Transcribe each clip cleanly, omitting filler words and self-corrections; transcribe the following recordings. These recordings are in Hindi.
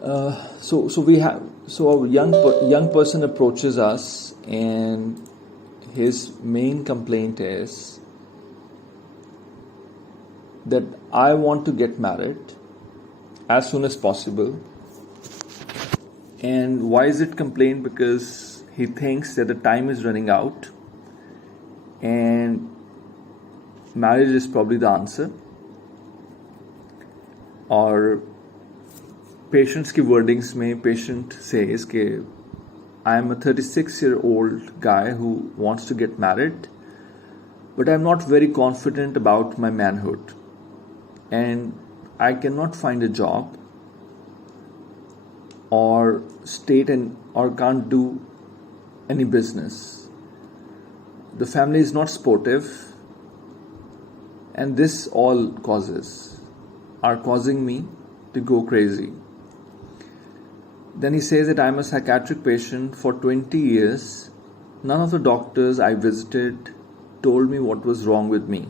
So a young person approaches us, and his main complaint is that I want to get married as soon as possible. And why is it complaint? Because he thinks that the time is running out and marriage is probably the answer. और पेशेंट्स की वर्डिंग्स में पेशेंट सेज कि I am a 36-year-old guy who wants to get married, but I'm not very confident about my manhood, and I cannot find a job or or can't do any business. The family is not supportive, and this all are causing me to go crazy. Then he says that I'm a psychiatric patient for 20 years. None of the doctors I visited told me what was wrong with me.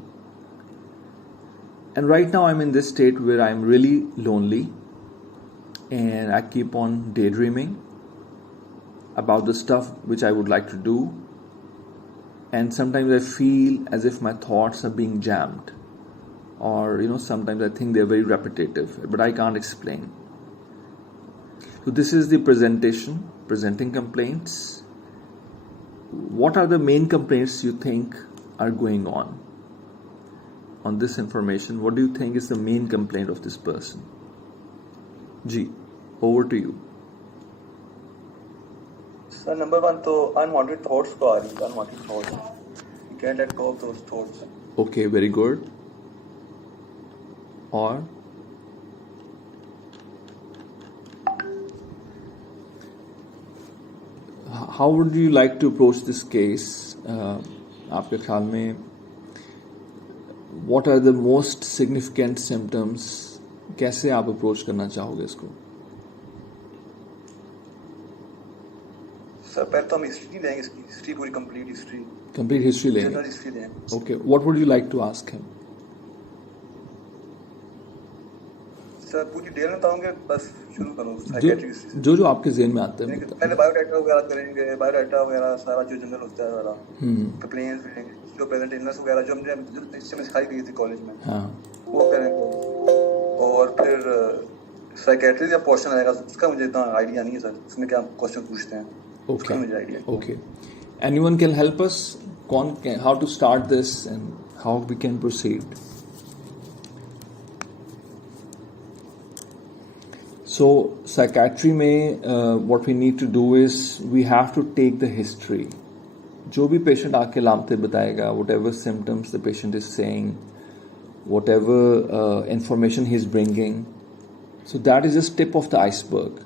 And right now I'm in this state where I'm really lonely, and I keep on daydreaming about the stuff which I would like to do. And sometimes I feel as if my thoughts are being jammed. Or, sometimes I think they're very repetitive, but I can't explain. So this is the presenting complaints. What are the main complaints you think are going on this information? What do you think is the main complaint of this person? Ji, over to you. Sir, number one, तो unwanted thoughts तो आ रही है, unwanted thoughts. You can't let go of those thoughts. Okay, very good. Or how would you like to approach this case? आपके ख्याल में what are the most significant symptoms? कैसे आप अप्रोच करना चाहोगे इसको? सर पहले तो हम हिस्ट्री लेंगे, इसकी हिस्ट्री पूरी कंप्लीट हिस्ट्री लेंगे. जनरल हिस्ट्री लेंगे. Okay, what would you like to ask him? Sir पूरी डिटेल में बताऊंगे, बस शुरू करो साइकियाट्री से. जो आपके ज़हन में आते हैं पहले बायोडाटा वगैरह करेंगे, बायोडाटा वगैरह सारा जो जनरल होता है वाला, कंप्लेंट्स लेंगे, जो प्रेजेंट इलनेस वगैरह जो हमने इससे सिखाई गई थी कॉलेज में, वो करेंगे. और फिर साइकियाट्री का पोर्शन आएगा, उसका मुझे इतना आइडिया नहीं है सर, उसमें क्या क्वेश्चन पूछते हैं. उसका मुझे idea. Okay. Anyone can help us? How to start this and how we can proceed? So psychiatry में what we need to do is we have to take the history. जो भी patient आके लामते बताएगा, whatever symptoms the patient is saying, whatever information he is bringing, so that is just tip of the iceberg.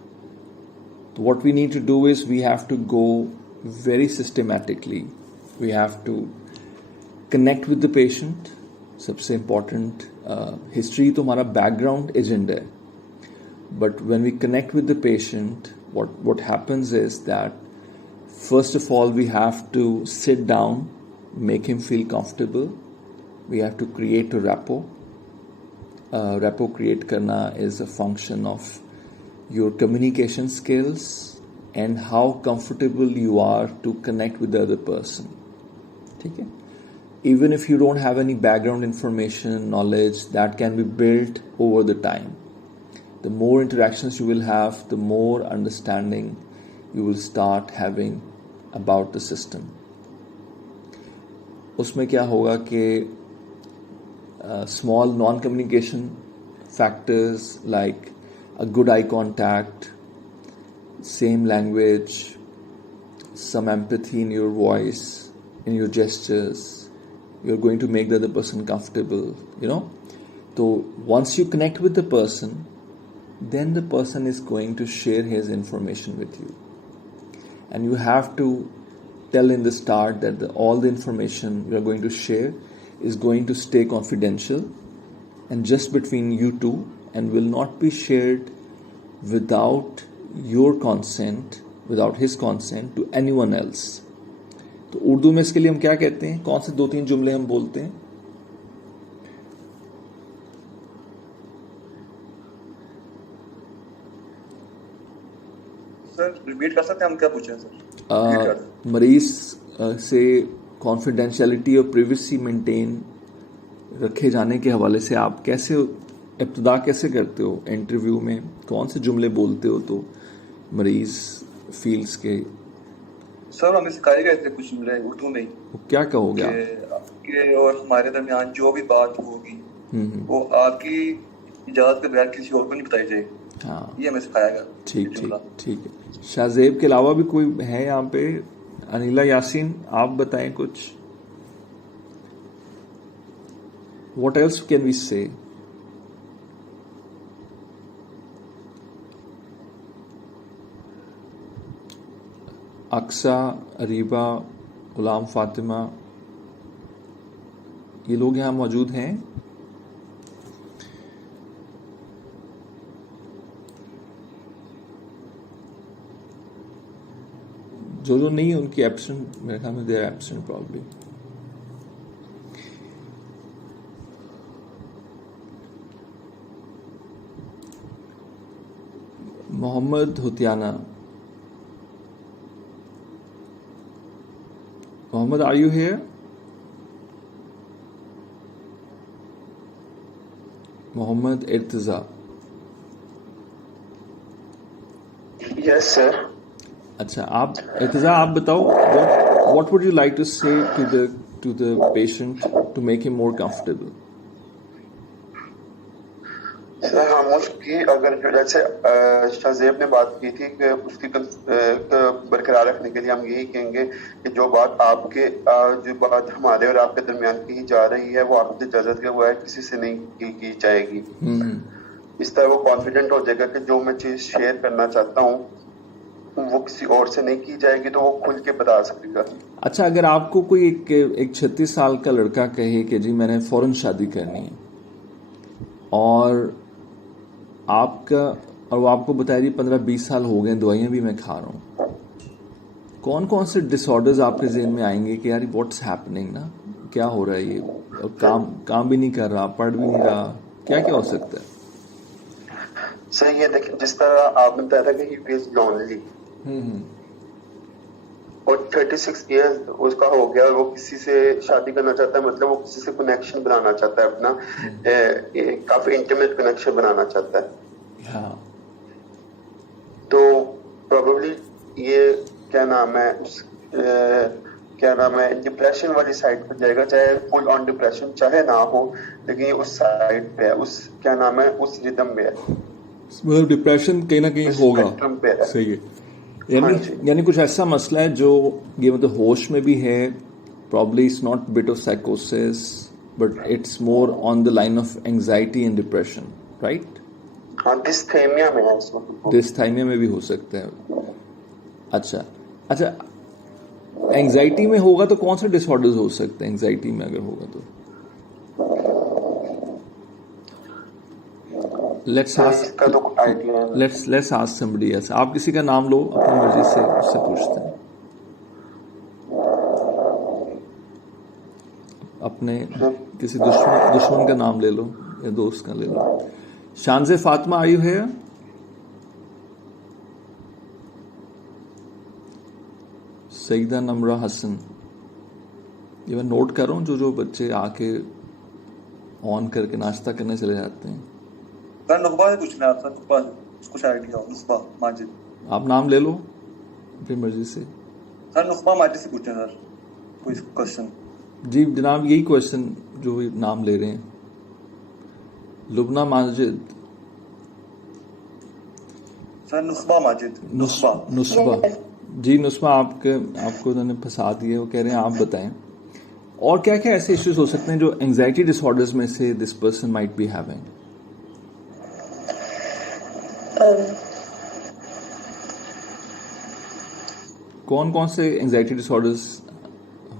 So what we need to do is we have to go very systematically. We have to connect with the patient. सबसे important history तो हमारा background agenda है. But when we connect with the patient, what happens is that first of all we have to sit down, make him feel comfortable. We have to create a rapport. Rapport create karna is a function of your communication skills and how comfortable you are to connect with the other person. Okay? Even if you don't have any background information, knowledge, that can be built over the time. The more interactions you will have, the more understanding you will start having about the system. उसमें क्या होगा कि small non-communication factors like a good eye contact, same language, some empathy in your voice, in your gestures, you're going to make the other person comfortable, So once you connect with the person, then the person is going to share his information with you. And you have to tell in the start that all the information you are going to share is going to stay confidential and just between you two and will not be shared without your consent, without his consent to anyone else. तो उर्दू में इसके लिए हम क्या कहते हैं? कौन से 2-3 जुमले हम बोलते हैं? सर रिपीट कर सकते हैं हम क्या पूछे सर? मरीज से कॉन्फिडेंशियलिटी और प्रिवेसी मेंटेन रखे जाने के हवाले से आप कैसे इब्तिदा कैसे करते हो इंटरव्यू में? कौन से जुमले बोलते हो तो मरीज फील्स के? सर हमें सिखाए गए थे कुछ जुमले उर्दू में ही। क्या कहोगे आपके और हमारे दरमियान जो भी बात होगी वो आपकी इजाजत के बगैर किसी और को नहीं बताई जाएगी। हाँ, ये हमें सिखाया गया। ठीक है। शाहजेब के अलावा भी कोई है यहाँ पे? अनिला यासीन, आप बताएं कुछ। What else can we say? Aqsa, Areeba, गुलाम फातिमा, ये लोग यहाँ मौजूद हैं। जो नहीं है उनकी एब्सेंट, मेरे ख्याल में they are absent probably. Mohammad Hutiyana, Mohammad, are you here? Mohammad Irtiza. Yes sir. अच्छा, आप इर्तिजा आप बताओ, what would you like to say to the patient to make him more comfortable? Sir खामोश की अगर जैसे शाहजेब ने बात की थी कि उसकी बरकरार रखने के लिए हम यही कहेंगे कि जो बात हमारे और आपके दरमियान की जा रही है वो आपकी इजाजत के हुआ है, किसी से नहीं की जाएगी। इस तरह वो कॉन्फिडेंट हो जाएगा कि जो मैं चीज शेयर करना चाहता हूँ वो किसी और से नहीं की जाएगी, तो वो खुल के बता सकेगा। अच्छा, अगर आपको कोई एक 36 साल का लड़का कहे कि जी मैंने फौरन शादी करनी है और वो आपको बताया जी 15-20 साल हो गए, दवाइयां भी मैं खा रहा हूँ, कौन कौन से डिसऑर्डर्स आपके ज़हन में आएंगे कि यार व्हाट्स हैपनिंग ना, क्या हो रहा है ये, काम भी नहीं कर रहा, पढ़ भी नहीं रहा, क्या क्या हो सकता है? सर ये देखिए, जिस तरह आपने बताया था कि ही फील्स लोनली और 36 इयर्स उसका हो गया और वो किसी से शादी करना चाहता है, मतलब वो किसी से कनेक्शन बनाना चाहता है, अपना काफी इंटीमेट कनेक्शन बनाना चाहता है। हाँ। तो प्रोबेबली ये क्या नाम है डिप्रेशन वाली साइड पर जाएगा, चाहे फुल ऑन डिप्रेशन चाहे ना हो, लेकिन ये उस साइड पे है, उस उस रिदम पे है, मतलब डिप्रेशन कहीं ना कहीं होगा। सही है। यानी कुछ ऐसा मसला है जो ये मतलब होश में भी है, probably it's not bit of साइकोसिस but it's more on the line of anxiety and depression, right? हाँ, डिस्थाइमिया में भी हो सकता है। अच्छा, एंजाइटी में होगा तो कौन से डिसऑर्डर्स हो सकते हैं एंजाइटी में अगर होगा तो? Let's ask somebody else. आप किसी का नाम लो अपनी मर्जी से, उससे पूछते हैं। अपने किसी दुश्मन का नाम ले लो या दोस्त का ले लो। Shanze Fatima, are you here? Saida Namra Hasan, ये मैं नोट कर रहा हूँ जो बच्चे आके ऑन करके नाश्ता करने चले जाते हैं। सर नुकबा से पूछना है आपसे, नुकबा कुछ आइडिया हो? नुकबा माजिद, आप नाम ले लो अपनी मर्जी से। सर नुकबा माजिद से पूछते हैं सर कोई क्वेश्चन। जी जनाब, यही क्वेश्चन जो नाम ले रहे हैं। लुबना माजिद। सर नुस्बा माजिद। नुस्बा जी, नुस्बा आपको उन्होंने फंसा दिए, वो कह रहे हैं आप बताएं और क्या क्या ऐसे इश्यूज हो सकते हैं जो एंजाइटी डिसऑर्डर्स में से this person might be having? कौन कौन से एंजाइटी डिसऑर्डर्स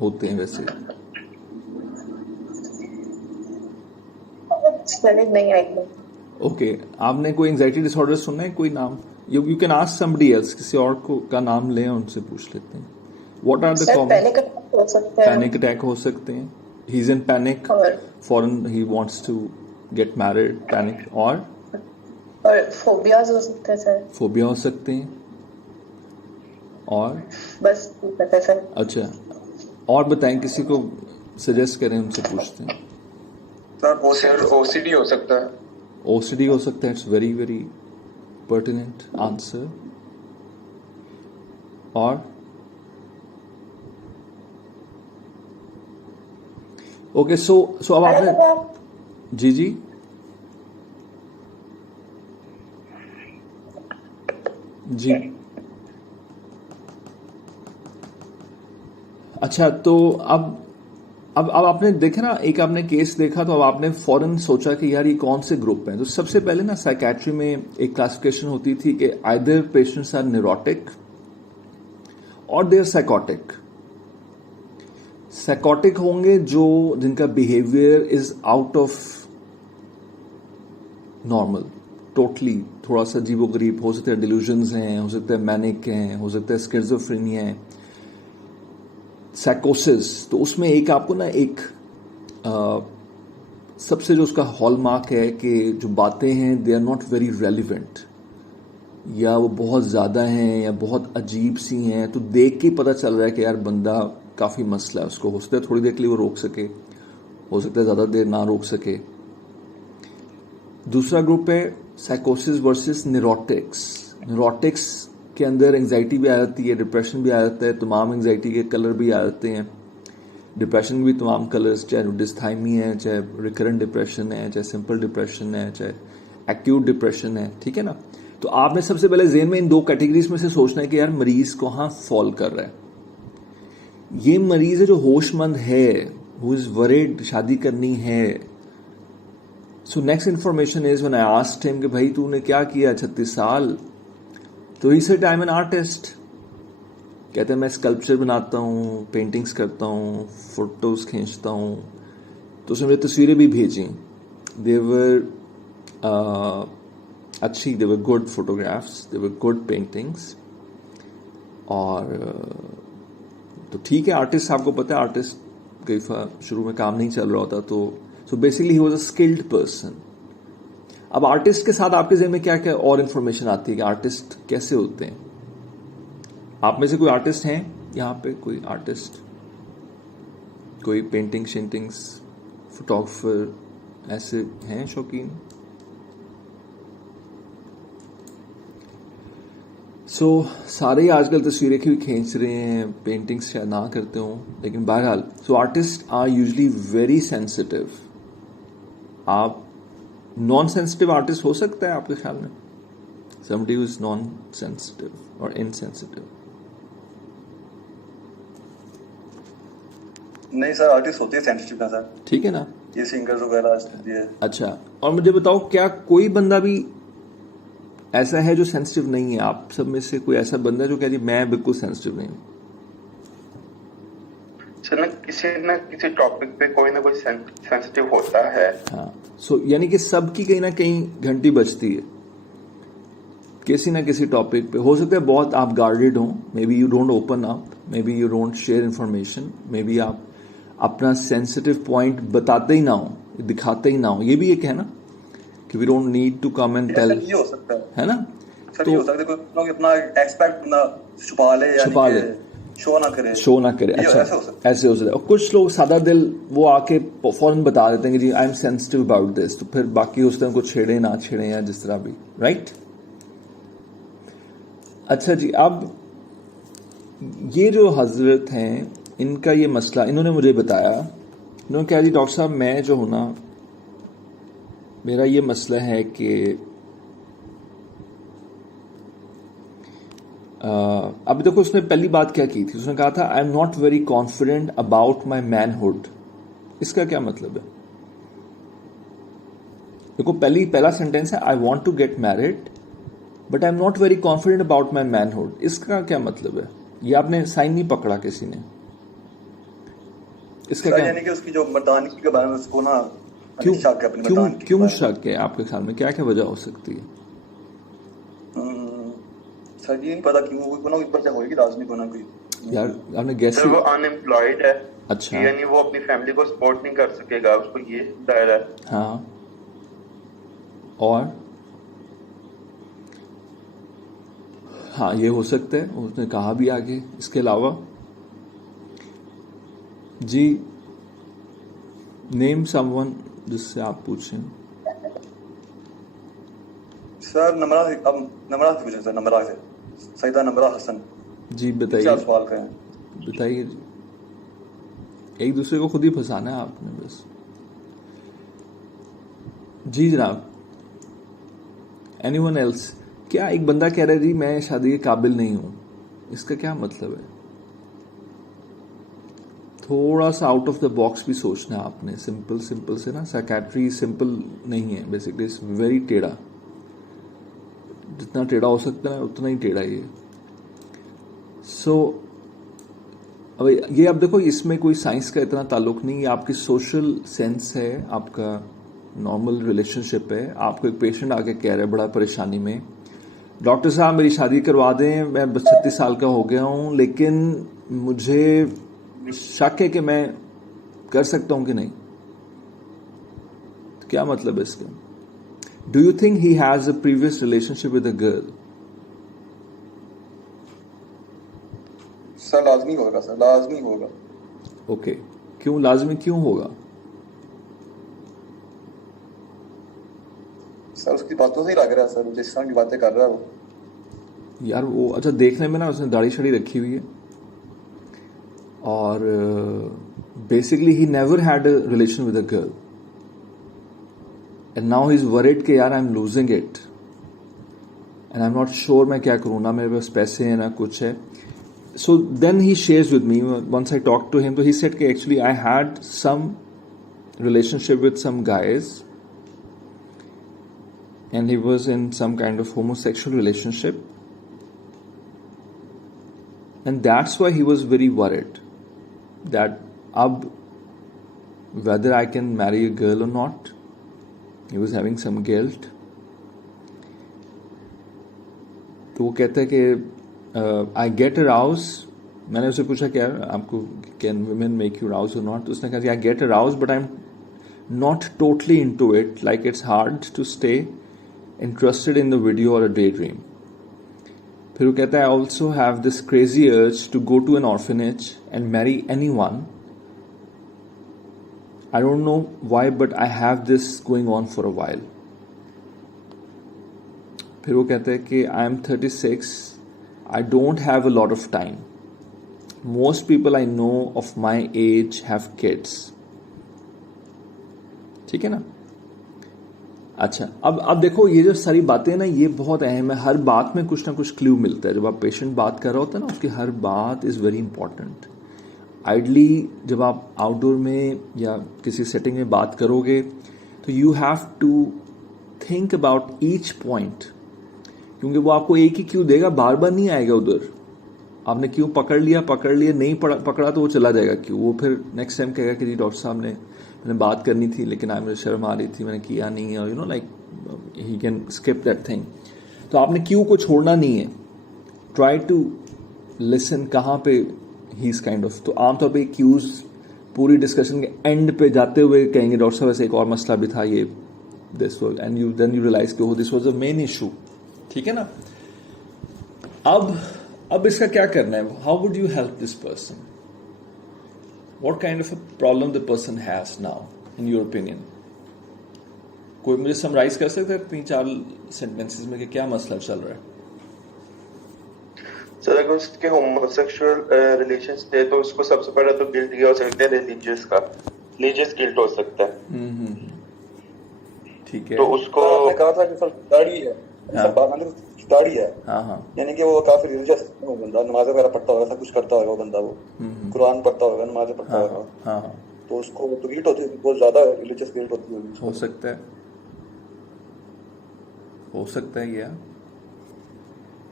होते हैं वैसे? ओके, आपने कोई एंजाइटी डिसऑर्डर सुना है? कोई नाम? You can ask somebody else, किसी और का नाम लें, उनसे पूछ लेते हैं। What are the common? Panic attack हो सकते हैं। He is in panic, foreign he wants to get married, panic. और फोबियाज हो सकते हैं सर। फोबिया हो सकते हैं। और बस पता सर। अच्छा, और बताएं, किसी को सजेस्ट करें, उनसे पूछते हैं। सर ओसीडी हो सकता है। ओसीडी हो सकता है, it's very very pertinent answer. और ओके, सो अब आपने जी जी जी अच्छा, तो अब आपने देखा ना, एक आपने केस देखा तो अब आपने फौरन सोचा कि यार ये कौन से ग्रुप हैं। तो सबसे पहले ना साइकेट्री में एक क्लासिफिकेशन होती थी कि आइदर पेशेंट्स आर न्यूरोटिक और दे आर साइकोटिक। साइकोटिक होंगे जो जिनका behaviour is out of normal, totally थोड़ा सा अजीबोगरीब, हो सकता है डिल्यूजन्स हैं, हो सकता है मैनिक हैं, हो सकता है स्किज़ोफ्रेनिया है, साइकोसिस। तो उसमें एक आपको ना एक सबसे जो उसका हॉलमार्क है कि जो बातें हैं they are not very relevant, या वो बहुत ज़्यादा हैं या बहुत अजीब सी हैं। तो देख के पता चल रहा है कि यार बंदा काफ़ी मसला है, उसको हो सकता है थोड़ी देर के लिए वो रोक सके, हो सकता है ज़्यादा देर ना रोक सके। दूसरा ग्रुप है साइकोसिस वर्सेस न्यूरोटिक्स। न्यूरोटिक्स के अंदर एंजाइटी भी आ जाती है, डिप्रेशन भी आ जाता है, तमाम एंजाइटी के कलर भी आ जाते हैं, डिप्रेशन भी तमाम कलर्स, चाहे डिस्थाइमी है, चाहे रिकरेंट डिप्रेशन है, चाहे सिंपल डिप्रेशन है, चाहे एक्यूट डिप्रेशन है, ठीक है ना। तो आपने सबसे पहले ज़हन में इन दो कैटेगरीज में से सोचना है कि यार मरीज कहाँ फॉल कर रहा है। ये मरीज है जो होशमंद है, हु इज वरीड, शादी करनी है। So next information is when I asked him कि भाई तूने क्या किया 36 साल, तो he said I am an artist. कहते हैं मैं स्कल्पचर बनाता हूँ, पेंटिंग्स करता हूँ, फोटोज खींचता हूँ। तो उसने मुझे तस्वीरें भी भेजी, देवर अच्छी, they were good photographs, they were good paintings. और तो ठीक है, आर्टिस्ट आपको पता है, आर्टिस्ट कई शुरू में काम नहीं चल रहा होता, तो so basically he was a skilled person. अब आर्टिस्ट के साथ आपके ज़हन में क्या क्या और इन्फॉर्मेशन आती है कि आर्टिस्ट कैसे होते हैं? आप में से कोई आर्टिस्ट हैं यहाँ पे? कोई आर्टिस्ट, कोई पेंटिंग शेंटिंग्स, फोटोग्राफर ऐसे हैं शौकीन? सो सारे ही आजकल तस्वीरें भी खींच रहे हैं, पेंटिंग्स शायद ना करते हों, लेकिन बहरहाल so artist are usually very sensitive. आप नॉन सेंसिटिव आर्टिस्ट हो सकता है आपके ख्याल में? Somebody who is non sensitive और इनसेंसिटिव? नहीं सर, आर्टिस्ट होते हैं सेंसिटिव ना सर, ठीक है ना, ये सिंगर्स वगैरह। अच्छा, और मुझे बताओ क्या कोई बंदा भी ऐसा है जो सेंसिटिव नहीं है? आप सब में से कोई ऐसा बंदा जो कह जी मैं बिल्कुल सेंसिटिव नहीं हूं? ना किसी टॉपिक पे कोई ना कोई सेंसिटिव होता है। हाँ, सो यानी कि सबकी कहीं ना कहीं घंटी बजती है किसी ना किसी टॉपिक पे। हो सकता है बहुत आप गार्डेड हो, may be you don't open up, may be you don't share information, may be आप अपना सेंसिटिव पॉइंट बताते ही ना हो, दिखाते ही ना हो। ये भी एक है ना कि we don't need to come and tell, ये हो सकता है ना? सर, ये हो सकता है कोई लोग अपना एक्सपेक्ट ना छुपा ले, शो ना करे। अच्छा, ऐसे हो सकता है। और कुछ लोग सादा दिल वो आके फौरन बता देते हैं कि जी I am sensitive about this, तो फिर बाकी उस टाइम को छेड़े ना छेड़े या जिस तरह भी, राइट? अच्छा जी, अब ये जो हजरत हैं, इनका ये मसला इन्होंने मुझे बताया। इन्होंने कहा जी डॉक्टर साहब मैं जो हूं ना, मेरा ये मसला है कि अब देखो उसने पहली बात क्या की थी, उसने कहा था I am not very confident about my manhood. इसका क्या मतलब है? देखो पहला सेंटेंस है I want to get married but I am not very confident about my manhood. इसका क्या मतलब है? ये आपने साइन नहीं पकड़ा किसी ने, इसका क्या यानी कि उसकी जो मर्दानगी के बारे में उसको ना क्यों शक है आपके ख्याल में? क्या क्या वजह हो सकती है? सर ये नहीं पता क्यों कोई ना कोई होगी, लाजमी कोई ना कोई। यार आपने गैस, वो अनएम्प्लॉयड है। अच्छा, यानी वो अपनी फैमिली को सपोर्ट नहीं कर सकेगा, उसको ये दायरा है। हाँ, और हाँ, ये हो सकता है, उसने कहा भी आगे। इसके अलावा जी, नेम समवन जिससे आप पूछें। सर नमरा से पूछे सर, नमरा से, सईदा नमरा हसन जी बताइए। 4 सवाल का है। बताइए जी, एक दूसरे को खुद ही फंसाना है आपने बस। जी जनाब, एनीवन एल्स? क्या एक बंदा कह रहा है जी मैं शादी के काबिल नहीं हूं, इसका क्या मतलब है? थोड़ा सा आउट ऑफ द बॉक्स भी सोचना है आपने। सिंपल से ना, साइकेट्री सिंपल नहीं है, बेसिकली इट्स वेरी टेढ़ा। जितना टेढ़ा हो सकता है उतना ही टेढ़ा ये। अब ये, अब देखो, इसमें कोई साइंस का इतना ताल्लुक नहीं है, आपकी सोशल सेंस है, आपका नॉर्मल रिलेशनशिप है। आपको एक पेशेंट आके कह रहा है बड़ा परेशानी में, डॉक्टर साहब मेरी शादी करवा दें, मैं 36 साल का हो गया हूं, लेकिन मुझे शक है कि मैं कर सकता हूं कि नहीं। तो क्या मतलब है इसका? Do you think he has a previous relationship with a girl? Sir लाजमी होगा, सर लाजमी होगा। ओके, क्यों लाजमी क्यों होगा? सर उसकी बातों से ही लग रहा है सर, जिस तरह की बातें कर रहा है वो। यार वो, अच्छा देखने में ना उसने दाढ़ी शाड़ी रखी हुई है, और basically he never had a relation with a girl, and now he is worried कि यार I am losing it and I am not sure मैं क्या करूँ, ना मेरे पास पैसे हैं ना कुछ है। So then he shares with me, once I talk to him, तो ही सेड कि actually I had some relationship with some guys and he was in some kind of homosexual relationship, and that's why he was very worried that ab whether I can marry a girl or not. He was having some guilt. तो वो कहता है कि आई गेट अराउज। मैंने उससे पूछा क्या आपको, can women make you arouse or not? तो उसने कहा I get arouse but I M not totally into it, like it's hard to stay interested in the video or a daydream. फिर वो कहता है I also have this crazy urge to go to an orphanage and marry anyone. I don't know why, but I have this going on for a while. फिर वो कहता है कि I am 36. I don't have a lot of time. Most people I know of my age have kids. ठीक है ना? अच्छा, अब देखो, ये जो सारी बातें ना, ये बहुत अहम है। हर बात में कुछ ना कुछ क्लू मिलता है। जब आप पेशेंट बात कर रहा होता है ना, उसकी हर बात इज़ वेरी इंपॉर्टेंट। आइडली जब आप आउटडोर में या किसी सेटिंग में बात करोगे तो you have to think about each point, क्योंकि वो आपको एक ही क्यू देगा, बार बार नहीं आएगा उधर। आपने क्यू पकड़ लिया, नहीं पकड़ा तो वो चला जाएगा क्यू। वो फिर नेक्स्ट टाइम कहेगा कि जी डॉक्टर साहब मैंने बात करनी थी, लेकिन मुझे शर्म आ रही थी, मैंने किया नहीं है, you know, like he can skip that thing. तो आपने क्यू को छोड़ना नहीं है। ट्राई टू लिसन कहाँ पे ही इज काइंड ऑफ। तो आमतौर पे क्यूज पूरी डिस्कशन के एंड पे जाते हुए कहेंगे डॉक्टर साहब ऐसे एक और मसला भी था, ये this was, and you then you realise कि वो this was a main issue. ठीक है ना? अब इसका क्या करना है? How would you help this person? What kind of a problem the person has now, in your opinion? कोई मुझे समराइज कर सकता है 3-4 सेंटेंसेस में कि क्या मसला चल रहा है? सर अगर उसके होमोसेक्सुअल रिलेशंस थे तो उसको सबसे बड़ा तो गिल्ट ये हो सकता है रिलीजियस गिल्ट हो सकता है। ठीक है। तो उसको आपने कहा था कि सर दाढ़ी है, दाढ़ी है, हाँ, यानी कि वो काफी रिलीजियस बंदा, नमाज़ वगैरह पढ़ता होगा, सब कुछ करता होगा वो बंदा, वो कुरान पढ़ता होगा, नमाज़ें पढ़ता होगा, हाँ, तो उसको तो गिल्ट होती है, बहुत ज्यादा रिलीजियस गिल्ट होती है। हो सकता है ये।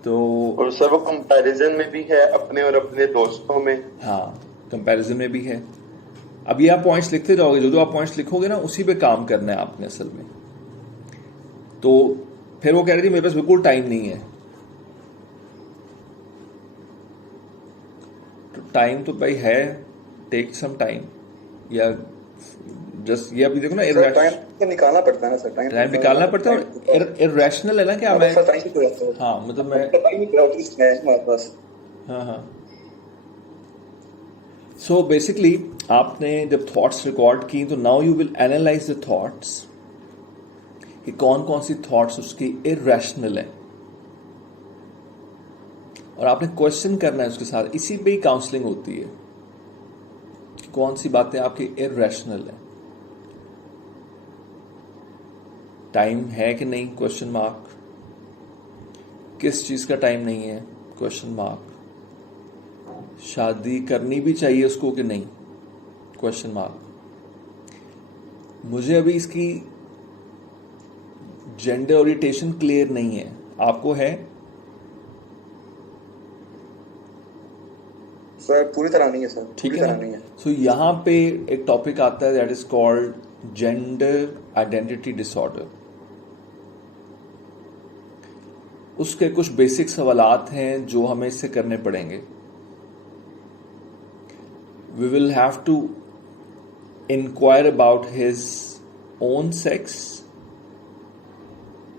तो और सर वो कंपैरिजन में भी है अपने और अपने दोस्तों में। हाँ, कंपैरिजन में भी है। अब ये आप पॉइंट्स लिखते जाओगे, जो आप पॉइंट्स लिखोगे ना उसी पे काम करना है आपने असल में। तो फिर वो कह रही थी मेरे पास बिल्कुल टाइम नहीं है। तो टाइम तो भाई है, टेक सम टाइम, या जस्ट ये अभी देखो ना, टाइम निकालना पड़ता है ना सर, टाइम निकालना पड़ता है, और इरेशनल है ना क्या मैं, हाँ मतलब मैं, हाँ सो बेसिकली आपने जब थॉट्स रिकॉर्ड की तो now you will analyse the thoughts कि कौन कौन सी थॉट्स उसकी इरेशनल है, और आपने क्वेश्चन करना है उसके साथ। इसी पे ही काउंसलिंग होती है कि कौन सी बातें आपकी इरेशनल है। टाइम है कि नहीं, क्वेश्चन मार्क। किस चीज का टाइम नहीं है, क्वेश्चन मार्क। शादी करनी भी चाहिए उसको कि नहीं, क्वेश्चन मार्क। मुझे अभी इसकी जेंडर ओरिएंटेशन क्लियर नहीं है, आपको है? सर पूरी तरह नहीं है सर, ठीक है ना। सो यहां पे एक टॉपिक आता है that is called gender identity disorder. उसके कुछ बेसिक सवालात हैं जो हमें इससे करने पड़ेंगे। We will have to inquire about his own sex,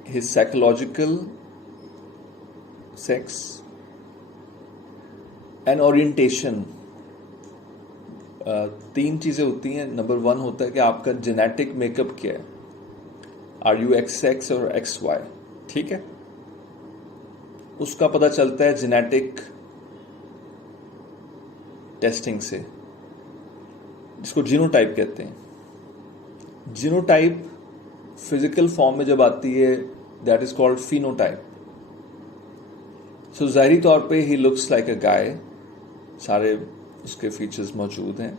his psychological sex and orientation. तीन चीजें होती हैं। नंबर 1 होता है कि आपका जेनेटिक मेकअप क्या है, आर यू XX और XY, ठीक है। उसका पता चलता है जेनेटिक टेस्टिंग से, जिसको जीनोटाइप कहते हैं। जीनोटाइप फिजिकल फॉर्म में जब आती है दैट इज कॉल्ड फिनोटाइप। सो जाहिरी तौर पे ही लुक्स लाइक अ गाय, सारे उसके फीचर्स मौजूद हैं।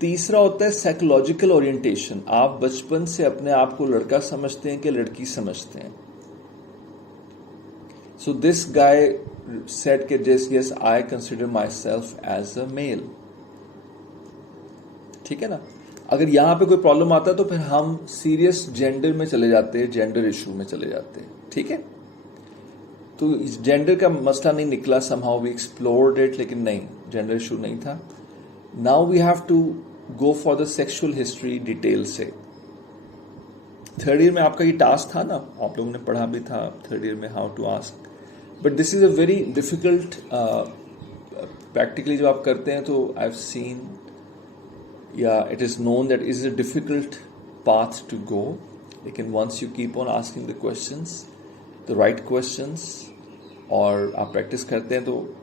तीसरा होता है साइकोलॉजिकल ओरिएंटेशन। आप बचपन से अपने आप को लड़का समझते हैं कि लड़की समझते हैं। सो दिस गाय सेड के yes I consider myself as a male, ठीक है ना। अगर यहां पे कोई प्रॉब्लम आता है तो फिर हम सीरियस जेंडर में चले जाते हैं, जेंडर इशू में चले जाते हैं, ठीक है। तो इस जेंडर का मसला नहीं निकला, समहाउ वी एक्सप्लोर्ड इट, लेकिन नहीं, जेंडर इशू नहीं था। Now we have to go for the sexual history detail से। थर्ड ईयर में आपका ये टास्क था ना, आप लोगों ने पढ़ा भी था थर्ड ईयर में, how to ask. But this is a very difficult, practically जब आप करते हैं तो आई हैव सीन, या it is known that is a difficult path to go. लेकिन once you keep on asking the questions, the right questions, और आप प्रैक्टिस करते हैं तो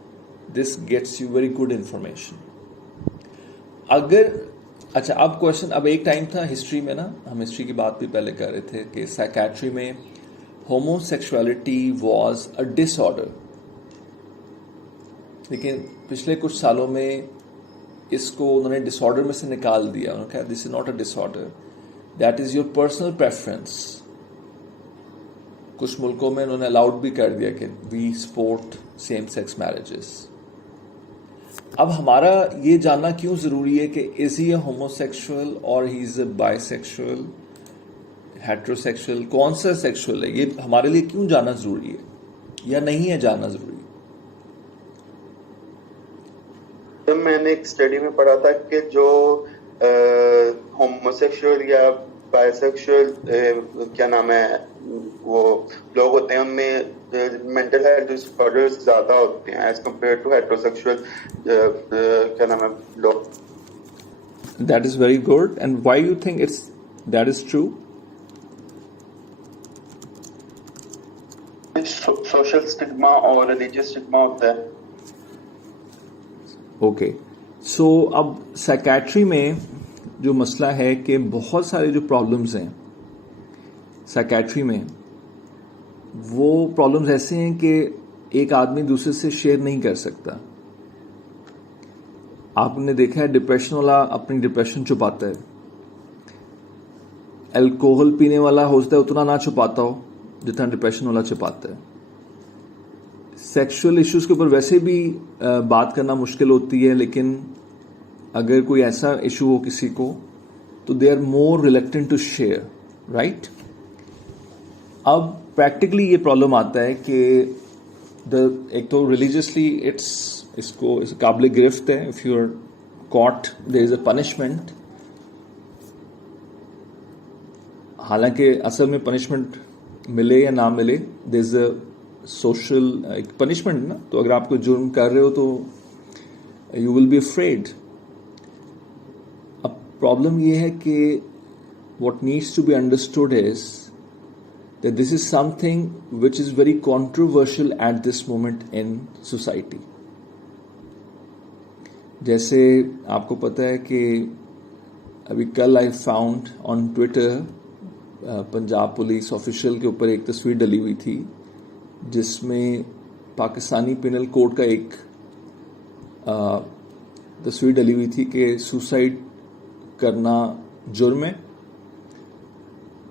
this gets you very good information. अगर अच्छा, अब क्वेश्चन, अब एक टाइम था हिस्ट्री में ना, हम हिस्ट्री की बात भी पहले कर रहे थे कि साइकेट्री में होमोसेक्सुअलिटी वाज अ डिसऑर्डर। लेकिन पिछले कुछ सालों में इसको उन्होंने डिसऑर्डर में से निकाल दिया। उन्होंने कहा this is not a disorder, that is your personal preference. कुछ मुल्कों में उन्होंने अलाउड भी कर दिया कि we support same sex marriages. अब हमारा ये जानना क्यों जरूरी है कि इज ही अ होमोसेक्सुअल और he is a bisexual, heterosexual, कौन सा सेक्सुअल है, ये हमारे लिए क्यों जानना जरूरी है या नहीं है जानना जरूरी? मैंने एक स्टडी में पढ़ा था कि जो होमोसेक्सुअल या बाइसेक्सुअल क्या नाम है वो लोग होते हैं, उनमें मेंटल हेल्थ डिसऑर्डर्स ज्यादा होते हैं एज कंपेयर टू हेट्रोसेक्सुअल क्या नाम है लोग। That is very good. And why you think it's that is true? Social stigma और रिलीजियस स्टिग्मा होता है। ओके, सो अब साइकेट्री में जो मसला है कि बहुत सारे जो प्रॉब्लम्स हैं साइकेट्री में, वो प्रॉब्लम्स ऐसे हैं कि एक आदमी दूसरे से शेयर नहीं कर सकता। आपने देखा है डिप्रेशन वाला अपनी डिप्रेशन छुपाता है, अल्कोहल पीने वाला हो सकता है उतना ना छुपाता हो जितना डिप्रेशन वाला छुपाता है। सेक्सुअल इश्यूज के ऊपर वैसे भी बात करना मुश्किल होती है, लेकिन अगर कोई ऐसा इशू हो किसी को तो they are more reluctant to share, right. अब प्रैक्टिकली ये प्रॉब्लम आता है कि एक तो रिलीजियसली इसको काबिल गिरफ्त है। If you are caught, there is a punishment. हालांकि असल में पनिशमेंट मिले या ना मिले, there is a social punishment ना. तो अगर आप कोई जुर्म कर रहे हो तो यू विल बी अफ्रेड. अब प्रॉब्लम ये है कि what needs to be understood is that this is something which is very controversial at this moment in society. जैसे आपको पता है कि अभी कल I found on Twitter Punjab police official के ऊपर एक तस्वीर डली हुई थी जिसमें पाकिस्तानी पिनल कोड का एक तस्वीर डली हुई थी कि सुसाइड करना जुर्म है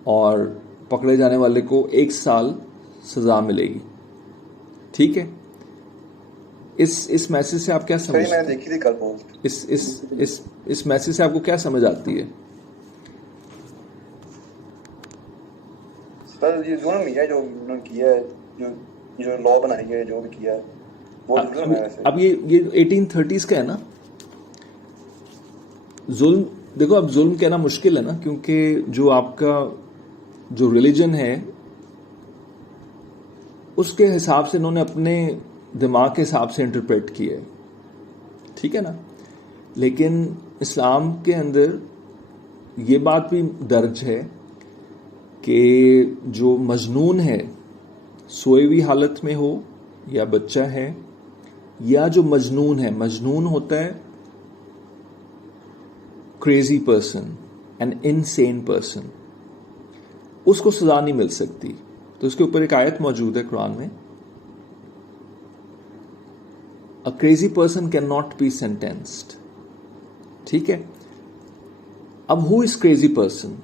और पकड़े जाने वाले को 1 साल सजा मिलेगी. ठीक है. इस मैसेज से आप क्या समझ? मैंने देखी थी कल पोस्ट. इस मैसेज से आपको क्या समझ आती है? सर ये जुर्म ही है जो उन्होंने किया है, जो लॉ बनाई है, जो भी किया है वो जुर्म है. वैसे अब ये 1830s का है ना. जुल्म देखो, अब जुल्म कहना मुश्किल है ना, क्योंकि जो आपका जो रिलीजन है उसके हिसाब से इन्होंने अपने दिमाग के हिसाब से इंटरप्रेट किया है. ठीक है ना. लेकिन इस्लाम के अंदर ये बात भी दर्ज है कि जो मजनून है, सोई हुई हालत में हो या बच्चा है, या जो मजनून है, मजनून होता है crazy person, N insane person, उसको सजा नहीं मिल सकती. तो इसके ऊपर एक आयत मौजूद है कुरान में, a crazy person can not B sentenced. ठीक है. अब हु इज क्रेजी पर्सन?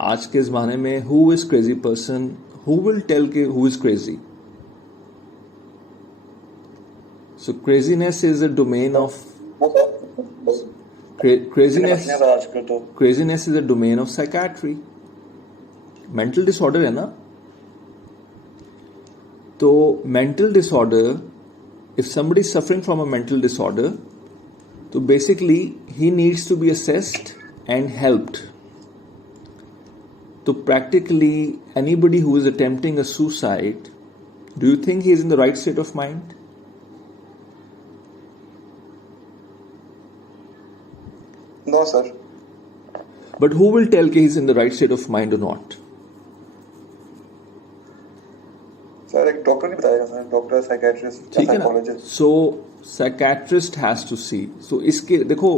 आज के जमाने में who is crazy person? Who will tell के who is crazy? So craziness is a domain of craziness is a domain of psychiatry. Mental disorder है ना. तो mental disorder, if somebody is suffering from a mental disorder, तो basically he needs to be assessed and helped. तो practically anybody who is attempting a suicide, do you think he is in the right state of mind? No, sir. But who will tell कि he is in the right state of mind or not? Sir एक डॉक्टर नहीं बताएगा सर, डॉक्टर, साइकियाट्रिस्ट, ठीक है ना. Psychologist. So psychiatrist has to see. So इसके देखो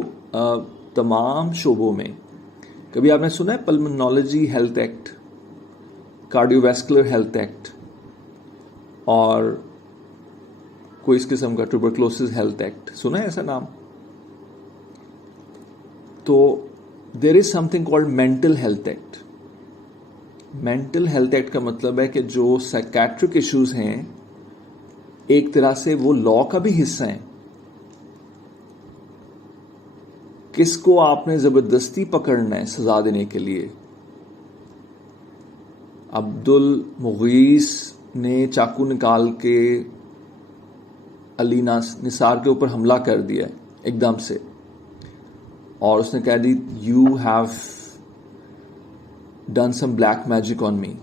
तमाम शोबों में कभी आपने सुना है pulmonology health act, cardiovascular health act, और कोई इस किस्म का ट्यूबरक्लोसिस हेल्थ एक्ट, सुना है ऐसा नाम? तो there is something called mental health act. Mental health act का मतलब है कि जो साइकियाट्रिक इश्यूज हैं एक तरह से वो लॉ का भी हिस्सा हैं. किसको आपने जबरदस्ती पकड़ना है सजा देने के लिए? अब्दुल मुगीस ने चाकू निकाल के अली निसार के ऊपर हमला कर दिया एकदम से, और उसने कह दी you have done some black magic on me.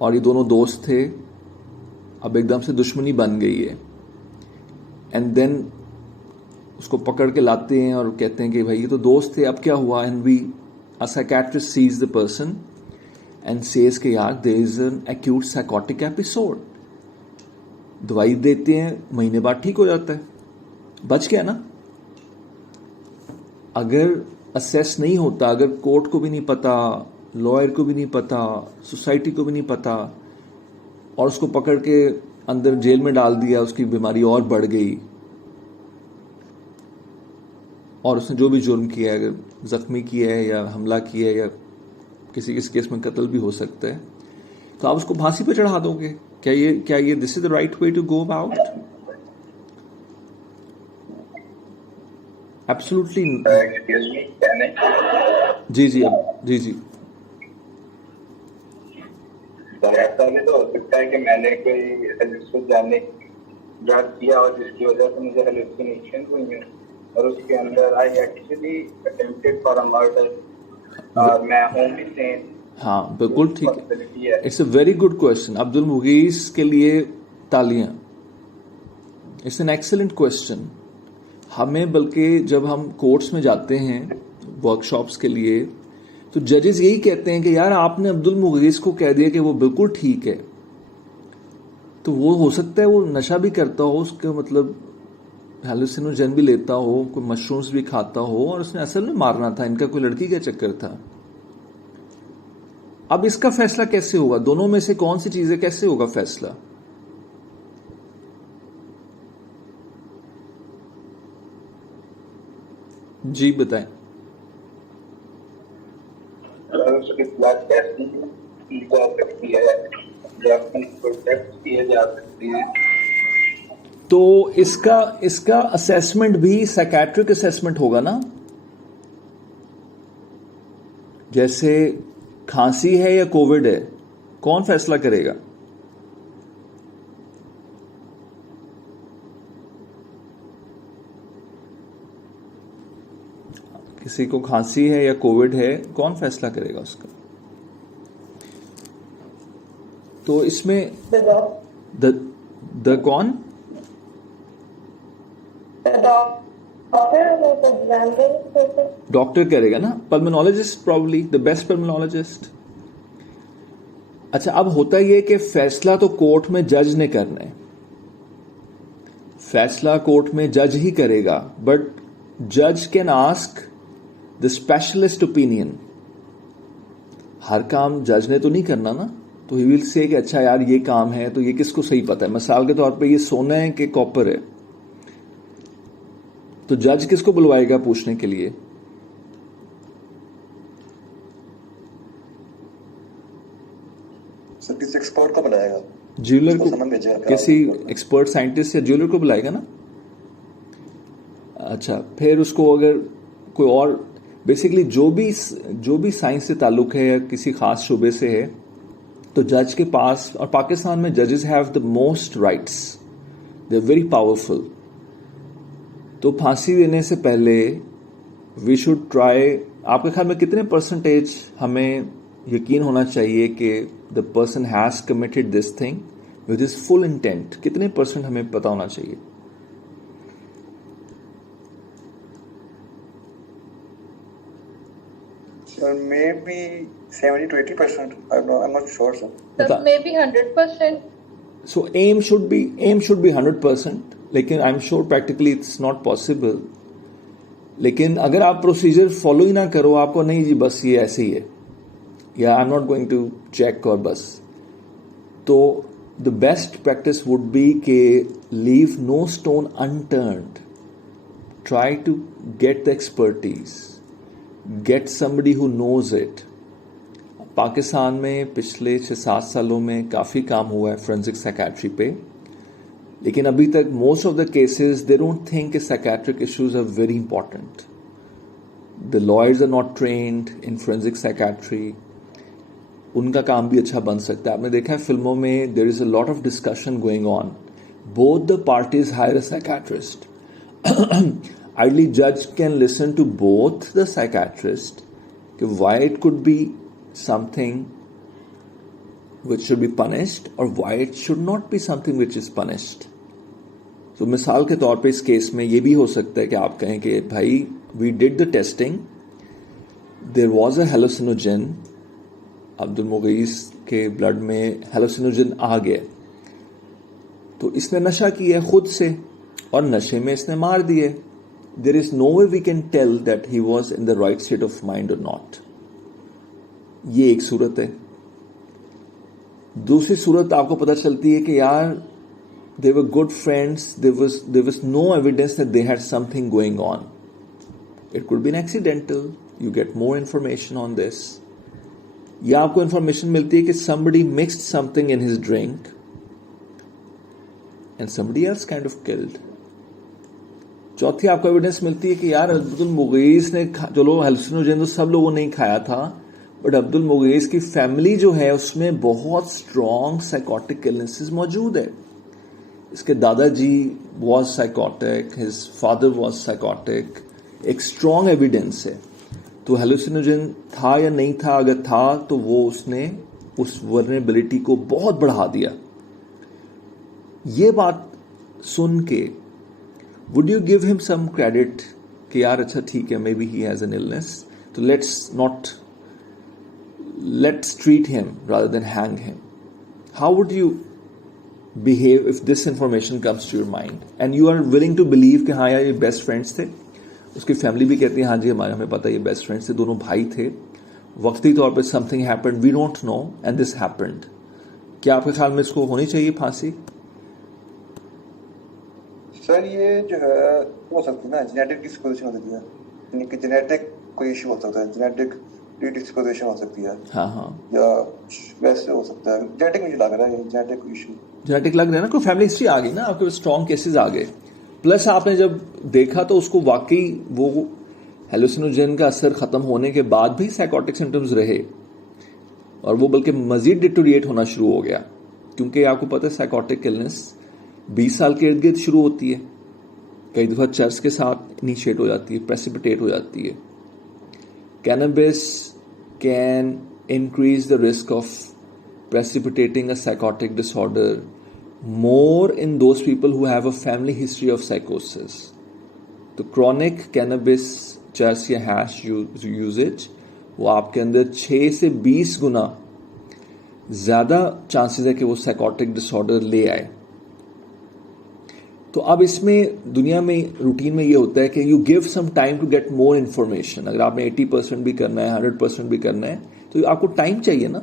और ये दोनों दोस्त थे, अब एकदम से दुश्मनी बन गई है. एंड देन उसको पकड़ के लाते हैं और कहते हैं कि भाई ये तो दोस्त थे, अब क्या हुआ? And we a psychiatrist sees the person and says के यार there is an acute psychotic episode. दवाई देते हैं, महीने बाद ठीक हो जाता है, बच गया ना. अगर असेस नहीं होता, अगर कोर्ट को भी नहीं पता, लॉयर को भी नहीं पता, सोसाइटी को भी नहीं पता, और उसको पकड़ के अंदर जेल में डाल दिया, उसकी बीमारी और बढ़ गई, और उसने जो भी जुर्म किया है, अगर जख्मी किया है या हमला किया है या किसी किस केस में कत्ल भी हो सकता है, तो आप उसको फांसी पे चढ़ा दोगे? क्या ये this is the right way to go about? Absolutely. जी जी जी जी. ऐसा भी तो हो सकता है कि मैंने कोई जानने याद किया और जिसकी वजह से मुझे हेलुसिनेशन हुई है. और उसके अंदर I actually attempted for a murder और मैं हूँ भी सेन। हाँ बिल्कुल ठीक है, it's a very good question. Abdul Mughees के लिए तालियां, इट्स एन एक्सीलेंट क्वेश्चन। हमें बल्कि जब हम कोर्ट्स में जाते हैं वर्कशॉप्स के लिए तो जजेस यही कहते हैं कि यार आपने अब्दुल मुगीस को कह दिया कि वो बिल्कुल ठीक है, तो वो हो सकता है वो नशा भी करता हो, उसके मतलब हैलुसिनोजन भी लेता हो, कोई मशरूम्स भी खाता हो और उसने असल में मारना था, इनका कोई लड़की का चक्कर था। अब इसका फैसला कैसे होगा, दोनों में से कौन सी चीज है, कैसे होगा फैसला? जी बताएं। उसकी ब्लड टेस्टिंग की जा सकती है या प्रोटेक्ट किए जा सकते हैं। तो इसका असेसमेंट भी साइकेट्रिक असेसमेंट होगा ना? जैसे खांसी है या कोविड है, कौन फैसला करेगा? किसी को खांसी है या कोविड है, कौन फैसला करेगा उसका? तो इसमें द कौन? डॉक्टर करेगा ना, pulmonologist, probably the best pulmonologist. अच्छा, अब होता ये कि फैसला तो कोर्ट में जज ने करना है, फैसला कोर्ट में जज ही करेगा, बट जज can ask the specialist opinion. हर काम जज ने तो नहीं करना ना, तो ही विल से कि अच्छा यार ये काम है तो ये किसको सही पता है। मिसाल के तौर पे ये सोना है कि कॉपर है, तो जज किसको बुलवाएगा पूछने के लिए? सर किसी एक्सपर्ट को बुलाएगा, ज्वेलर को, किसी एक्सपर्ट साइंटिस्ट या ज्वेलर को बुलाएगा ना। अच्छा, फिर उसको अगर कोई और बेसिकली जो भी साइंस से ताल्लुक है या किसी खास शुबे से है, तो जज के पास, और पाकिस्तान में जजेस have the most rights, they are very powerful. तो फांसी देने से पहले वी शुड ट्राई, आपके ख्याल में कितने परसेंटेज हमें यकीन होना चाहिए कि the person has committed this thing with his full intent? कितने परसेंट हमें पता होना चाहिए? maybe 70 to 80%. I'm not sure, sir. Maybe 100%. So aim should be 100%. लेकिन I am sure practically it's not possible. लेकिन अगर आप प्रोसीजर फॉलो ही ना करो, आपको नहीं जी बस ये ऐसे ही है, या I am not going to check और बस, तो the best practice would be के leave no stone unturned, try to get the expertise, get somebody who knows it. Pakistan में पिछले 6-7 सालों में काफ़ी काम हुआ है फोरेंसिक साइकेट्री पे, लेकिन अभी तक most of the cases they don't think psychiatric issues are very important. The lawyers are not trained in forensic psychiatry, उनका काम भी अच्छा बन सकता है। आपने देखा है फिल्मों में there is a lot of discussion going on, both the parties hire a psychiatrist. Ideally, judge can listen to both the psychiatrist, why it could be something which should be punished or why it should not be something which is punished. So, मिसाल के तौर पे इस केस में ये भी हो सकता है कि आप कहें कि भाई we did the testing, there was a hallucinogen, Abdul Mughees के ब्लड में hallucinogen आ गया, तो इसने नशा किया खुद से और नशे में इसने मार दिए। There is no way we can tell that he was in the right state of mind or not. ये एक सूरत है। दूसरी सूरत आपको पता चलती है कि यार they were good friends, there was no evidence that they had something going on. It could be an accidental, you get more information on this. या आपको information मिलती है कि somebody mixed something in his drink and somebody else kind of killed. चौथी आपको एविडेंस मिलती है कि यार अब्दुल मुगीस ने, चलो हेलुसिनोजन तो सब लोगों ने ही खाया था, बट अब्दुल मुगीस की फैमिली जो है उसमें बहुत स्ट्रॉन्ग साइकोटिक इलनेसेस मौजूद है। इसके दादाजी was psychotic, his father was psychotic, एक स्ट्रॉन्ग एविडेंस है। तो हेलुसिनोजन था या नहीं था, अगर था तो वो उसने उस वर्नेबिलिटी को बहुत बढ़ा दिया। ये बात सुन के would you give him some credit कि यार अच्छा ठीक है, maybe he has an illness, तो let's treat him rather than hang him? How would you behave if this information comes to your mind and you are willing to believe कि हाँ यार ये बेस्ट फ्रेंड्स थे, उसकी फैमिली भी कहती है हाँ जी हमें पता है ये बेस्ट फ्रेंड्स थे, दोनों भाई थे, वक्ती तौर पे something happened, we don't know and this happened, क्या आपके ख्याल में इसको होनी चाहिए फांसी? सर ये जो है हो सकती है ना, जेनेटिक डिस्पोजिशन हो सकती है, यानी कि जेनेटिक कोई इशू हो सकता है, जेनेटिक डिस्पोजिशन हो सकती है। हाँ हाँ, या वैसे हो सकता है, जेनेटिक मुझे लग रहा है, जेनेटिक इशू, जेनेटिक लग रहा है ना, कोई फैमिली हिस्ट्री आ गई ना, आपके स्ट्रॉन्ग केसेस आ गए, प्लस आपने जब देखा तो उसको वाकई वो हेलुसिनोजन का असर खत्म होने के बाद भी साइकोटिक सिम्टम्स रहे और वो बल्कि मजीद डिटोरिएट होना शुरू हो गया, क्योंकि आपको पता है साइकोटिक इलनेस 20 साल के इर्द गिर्द शुरू होती है, कई दफा चर्च के साथ इनिशिएट हो जाती है, प्रेसिपिटेट हो जाती है। Cannabis can increase the risk of precipitating a psychotic disorder more in those people who have a family history of psychosis. तो chronic cannabis चर्च या हैश यूजेज वो आपके अंदर 6 से 20 गुना ज्यादा चांसेस है कि वो साइकोटिक डिसऑर्डर ले आए। तो अब इसमें दुनिया में रूटीन में ये होता है कि you give some time to get more information. अगर आपने 80% भी करना है, 100% भी करना है, तो आपको टाइम चाहिए ना।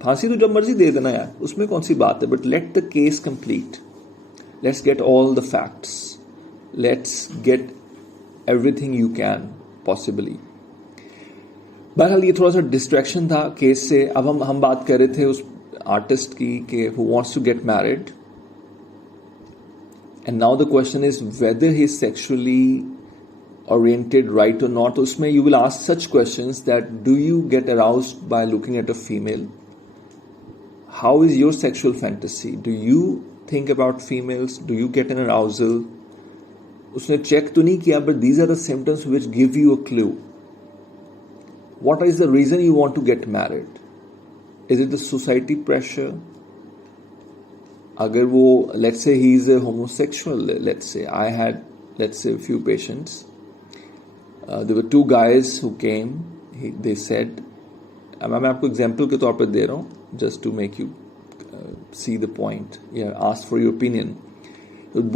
फांसी तो जब मर्जी दे देना यार, उसमें कौन सी बात है, but let the case complete, let's get all the facts, let's get everything you can possibly. बहरहाल ये थोड़ा सा डिस्ट्रैक्शन था केस से। अब हम बात कर रहे थे उस आर्टिस्ट की कि who wants to get married, and now the question is whether he is sexually oriented, right or not. उसमें you will ask such questions that do you get aroused by looking at a female? How is your sexual fantasy? Do you think about females? Do you get an arousal? उसने check तो नहीं किया, but these are the symptoms which give you a clue. What is the reason you want to get married? Is it the society pressure? अगर वो let's say he is a homosexual, let's say I had a few patients, there were 2 guys who came, they said, मैं आपको एग्जाम्पल के तौर पर दे रहा हूँ just to make you see the point, ask for your opinion.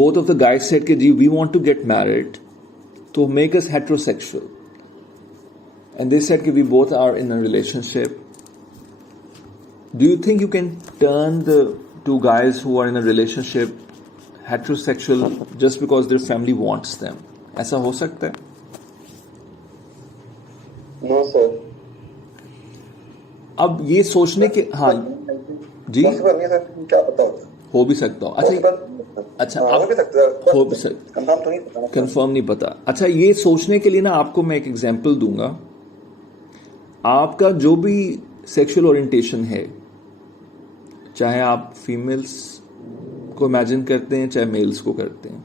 Both of the guys said कि जी we want to get married, to make us heterosexual, and they said कि we both are in a relationship. Do you think you can turn the 2 guys who are in a relationship heterosexual just because their family wants them? ऐसा हो सकता है? No sir. अब ये सोचने के हाँ जी क्या पता हो भी सकता हो। अच्छा हो भी सकता है, हो भी सकता, कंफर्म तो नहीं पता, कंफर्म नहीं पता। अच्छा ये सोचने के लिए ना आपको मैं एक एग्जांपल दूंगा। आपका जो भी सेक्सुअल ओरिएंटेशन है, चाहे आप फीमेल्स को इमेजिन करते हैं चाहे मेल्स को करते हैं,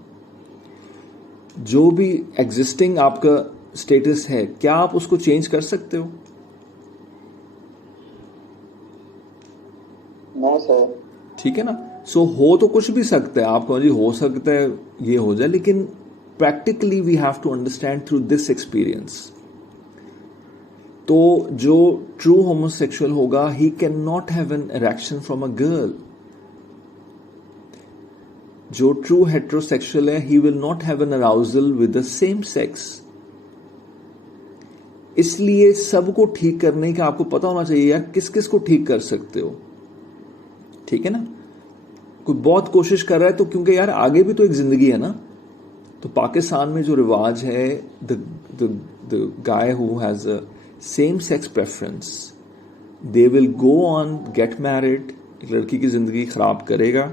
जो भी एग्जिस्टिंग आपका स्टेटस है, क्या आप उसको चेंज कर सकते हो? No sir. ठीक है ना। सो हो तो कुछ भी सकता है, आपको जी हो सकता है ये हो जाए, लेकिन practically we have to understand through this experience. तो जो ट्रू होमोसेक्सुअल होगा, he can not have an erection from a girl. जो ट्रू हेट्रोसेक्सुअल है, he will not have an arousal with the same sex. इसलिए सबको ठीक करने का आपको पता होना चाहिए यार किस किस को ठीक कर सकते हो। ठीक है ना। कोई बहुत कोशिश कर रहा है तो क्योंकि यार आगे भी तो एक जिंदगी है ना। तो पाकिस्तान में जो रिवाज है, the guy who has a same sex preference, they will go on get married. एक लड़की की जिंदगी खराब करेगा,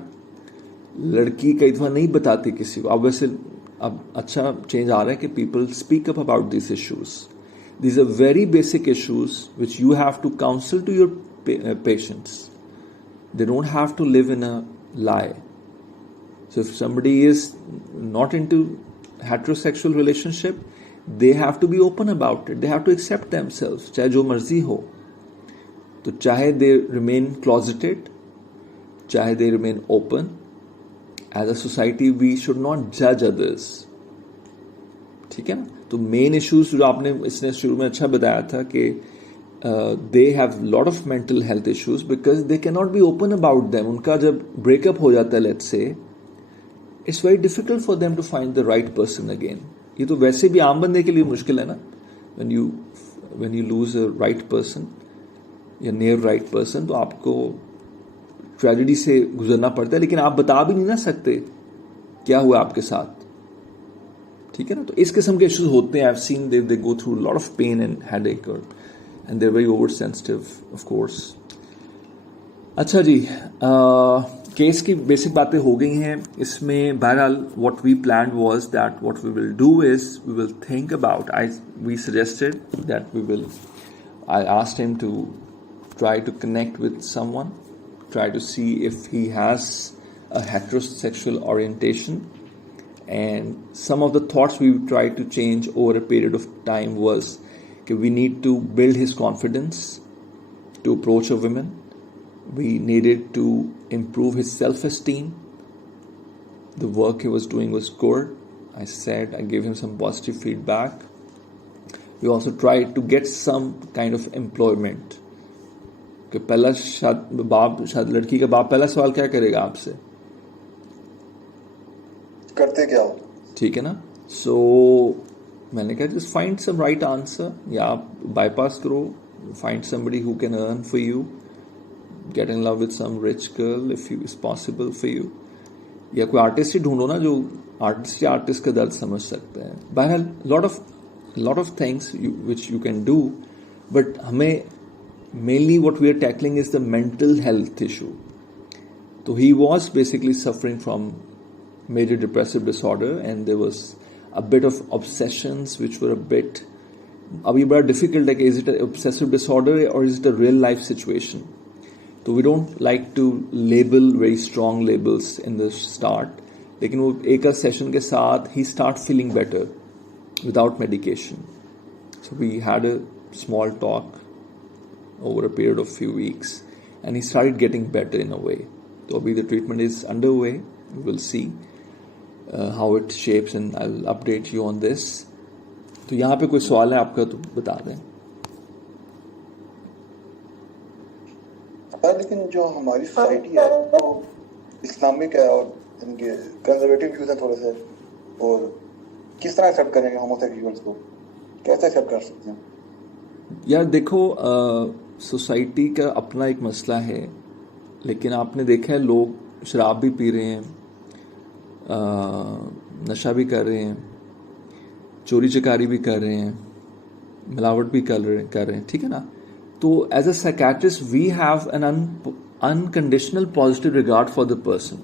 लड़की कई दफा नहीं बताती किसी को। अब वैसे अब अच्छा चेंज आ रहा है कि people speak up about this issues. These are very basic issues which you have to counsel to your patients. They don't have to live in a lie. So if somebody is not into heterosexual relationship, they have to be open about it. They have to accept themselves, चाहे जो मर्जी हो. तो चाहे they remain closeted, चाहे they remain open. As a society, we should not judge others. ठीक है ना. तो मेन इश्यूज जो आपने इसने शुरू में अच्छा बताया था कि they have lot of mental health issues because they can not be open about them. उनका जब ब्रेकअप हो जाता है, let's say, it's very difficult for them to find the right person again. ये तो वैसे भी आम बंदे के लिए मुश्किल है ना. When you lose a right person या नियर राइट पर्सन, तो आपको ट्रेजेडी से गुजरना पड़ता है, लेकिन आप बता भी नहीं ना सकते क्या हुआ आपके साथ. ठीक है ना. तो इस किस्म के इश्यूज होते हैं. I have seen they go through lot of pain and headache and they are very over sensitive of course. अच्छा जी, केस की बेसिक बातें हो गई हैं. इसमें बहरहाल what we planned was that what we will do is we will think about, we suggested that we will, I asked him to try to connect with someone, try to see if he has a heterosexual orientation. And some of the thoughts we tried to change over a period of time was that we need to build his confidence to approach a woman. We needed to improve his self-esteem. The work he was doing was good. I gave him some positive feedback. We also tried to get some kind of employment. कि पहला शायद लड़की का बाप पहला सवाल क्या करेगा आपसे, करते क्या, ठीक है ना. सो मैंने कहा just find some right answer, या आप बाईपास करो, find somebody who can earn for you, get in love with some rich girl if you is possible for you, या कोई आर्टिस्ट ही ढूंढो ना जो आर्टिस्ट का दर्द समझ सकते हैं. बहरहाल lot of things which you can do, but हमें mainly what we are tackling is the mental health issue. So he was basically suffering from major depressive disorder, and there was a bit of obsessions which were a bit, abhi bada difficult, like is it an obsessive disorder or is it a real life situation. So we don't like to label very strong labels in the start, lekin wo ek session ke saath he start feeling better without medication. So we had a small talk over a period of few weeks, and he started getting better in a way. So the treatment is underway. We will see how it shapes, and I'll update you on this. तो यहाँ पे कोई सवाल है आपका तो बता दें. लेकिन जो हमारी सोसाइटी है तो इस्लामिक है और इनके कंजर्वेटिव व्यूज हैं थोड़े से, और किस तरह एक्सेप्ट करेंगे होमोसेक्सुअल्स को, कैसे एक्सेप्ट कर सकते हैं? यार देखो, सोसाइटी का अपना एक मसला है, लेकिन आपने देखा है लोग शराब भी पी रहे हैं, नशा भी कर रहे हैं, चोरी चकारी भी कर रहे हैं, मिलावट भी कर रहे हैं, ठीक है ना. तो as a psychiatrist we have an unconditional positive regard for the person.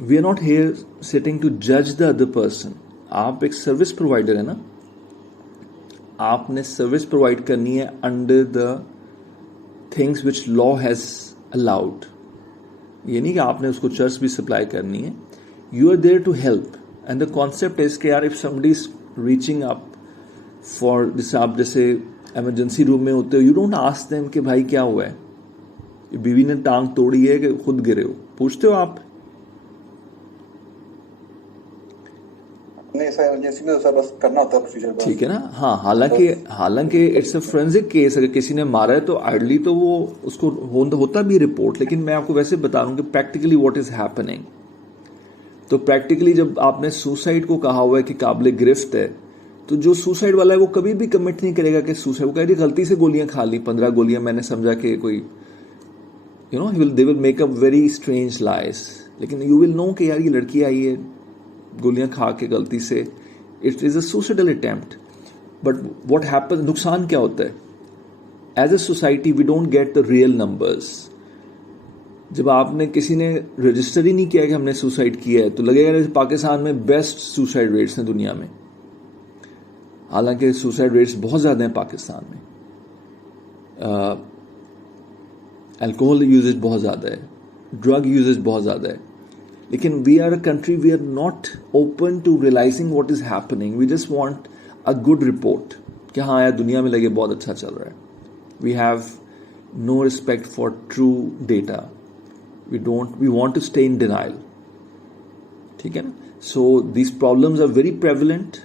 We are not here sitting to जज द अदर पर्सन. आप एक सर्विस प्रोवाइडर है ना, आपने सर्विस प्रोवाइड करनी है under the things which law has allowed. ये नहीं कि आपने उसको चर्च भी सप्लाई करनी है. You are there to help, and the concept is कि यार if somebody is reaching up for, जैसे आप जैसे इमरजेंसी रूम में होते हो, यू डोंट आस्क देम कि भाई क्या हुआ है, बीवी ने टांग तोड़ी है कि खुद गिरे हो, पूछते हो आप? ठीक है ना. हाँ, हालांकि इट्स अ फोरेंसिक केस. अगर किसी ने मारा है तो आइडली तो वो उसको होता भी रिपोर्ट, लेकिन मैं आपको वैसे बता रहा हूं कि प्रैक्टिकली व्हाट इज हैपनिंग. तो प्रैक्टिकली जब आपने सुसाइड को कहा हुआ है कि काबिल गिरफ्त है, तो जो सुसाइड वाला है वो कभी भी कमिट नहीं करेगा कि सुसाइड, वो कहेगी गलती से गोलियां खा ली, 15 गोलियां मैंने समझा कि कोई, you know, they will make up very strange lies. लेकिन यू विल नो कि यार ये लड़की आई है गोलियां खा के गलती से, it is a suicidal attempt. But what happen, नुकसान क्या होता है? As a society we don't get the real numbers. जब आपने किसी ने रजिस्टर ही नहीं किया कि हमने सुसाइड किया है, तो लगेगा पाकिस्तान में बेस्ट सुसाइड रेट्स हैं दुनिया में. हालांकि सुसाइड रेट्स बहुत ज्यादा हैं पाकिस्तान में. अल्कोहल यूजेज बहुत ज्यादा है, ड्रग यूजेज बहुत ज्यादा है, लेकिन we are a country, we are not open to realising what is happening. We just want a good report कि हाँ यार दुनिया में लगे बहुत अच्छा चल रहा है. We have no respect for true data. We want to stay in denial. ठीक है ना. So these problems are very prevalent,